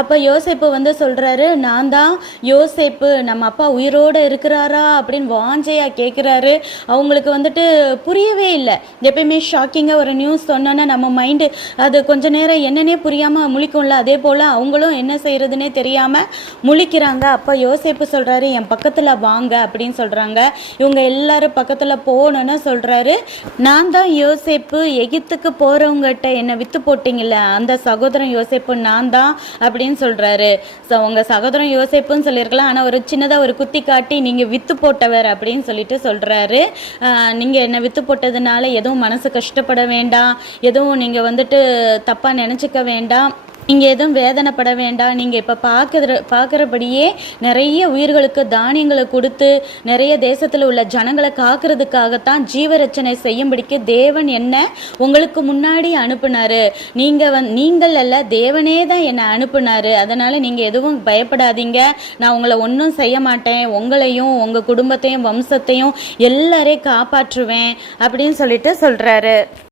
அப்போ யோசேப்பு சொல்கிறாரு, நான் தான் யோசேப்பு, நம்ம அப்பா உயிரோடு இருக்கிறாரா அப்படின்னு வாஞ்சையாக கேட்குறாரு. அவங்களுக்கு புரியவே இல்லை. எப்பயுமே ஷாக்கிங்காக ஒரு நியூஸ் சொன்னோன்னா நம்ம மைண்டு அது கொஞ்ச நேரம் என்னன்னே புரியாமல் முழிக்கும்ல, அதே போல் அவங்களும் என்ன செய்கிறதுனே தெரியாமல் முழிக்கிறாங்க. அப்போ யோசேப்பு சொல்கிறாரு, என் பக்கத்தில் வாங்க அப்படின்னு சொல்கிறாங்க. இவங்க எல்லாரும் பக்கத்தில் போகணுன்னு சொல்கிறாரு. நான் தான் யோசேப்பு, எகிப்துக்கு போகிறவங்ககிட்ட என்னை விற்று போட்டிங்கல்ல அந்த சகோதரன் யோசேப்பு நான் தான் அப்படின்னு சொல்கிறாரு. ஸோ உங்கள் சகோதரன் யோசேப்புன்னு சொல்லியிருக்கலாம், ஆனால் ஒரு சின்னதாக ஒரு குத்தி காட்டி நீங்கள் விற்று போட்டவர் அப்படின்னு சொல்லிட்டு சொல்கிறாரு. நீங்கள் என்னை விற்று போட்டதுனால எதுவும் மனசு கஷ்டப்பட வேண்டாம், எதுவும் நீங்கள் தப்பாக நினச்சிக்க வேண்டாம், நீங்கள் எதுவும் வேதனைப்பட வேண்டாம். நீங்கள் இப்போ பார்க்குறபடியே நிறைய உயிர்களுக்கு தானியங்களை கொடுத்து நிறைய தேசத்தில் உள்ள ஜனங்களை காக்கிறதுக்காகத்தான் ஜீவரட்சணை செய்யும்படிக்கு தேவன் என்ன உங்களுக்கு முன்னாடி அனுப்புனாரு. நீங்கள் அல்ல, தேவனே தான் என்னை அனுப்புனாரு. அதனால் நீங்கள் எதுவும் பயப்படாதீங்க, நான் உங்களை ஒன்றும் செய்ய மாட்டேன், உங்களையும் உங்கள் குடும்பத்தையும் வம்சத்தையும் எல்லாரையும் காப்பாற்றுவேன் அப்படின்னு சொல்லிட்டு சொல்கிறாரு.